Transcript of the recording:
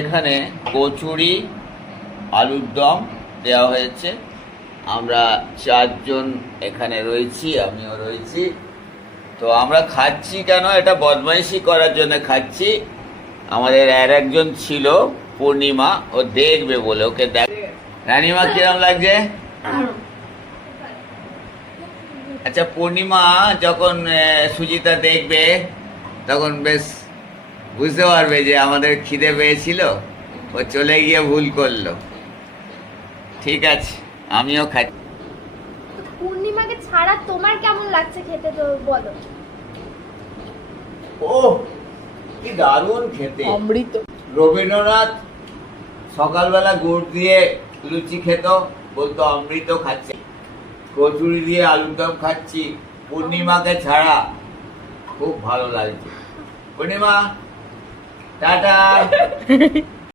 এখানে কচুরি আলুর দম দেওয়া হয়েছে। আমরা চারজন এখানে রয়েছি, আমিও রয়েছি। তো আমরা খাচ্ছি কেন, এটা বদমাইশি করার জন্য খাচ্ছি। আমাদের আর একজন ছিল পূর্ণিমা, ও দেখবে বলে, ওকে দেখ। রানিমা কিরম লাগছে? আচ্ছা, পূর্ণিমা যখন সুজিতা দেখবে তখন বেশ বুঝতে পারবে যে আমাদের খিদে পেয়েছিল, ও চলে গিয়ে ভুল করলো। ঠিক আছে, আমিও খাচ্ছি। পূর্ণিমাকে ছাড়া তোমার কেমন লাগছে খেতে, তো বলো। ও কি দারুণ খেতে, অমৃত। রবীন্দ্রনাথ সকালবেলা গুড় দিয়ে লুচি খেত, বলতো অমৃত খাচ্ছে। কচুরি দিয়ে আলুর দম খাচ্ছি, পূর্ণিমাকে ছাড়া। খুব ভালো লাগছে। পূর্ণিমা, টাটা।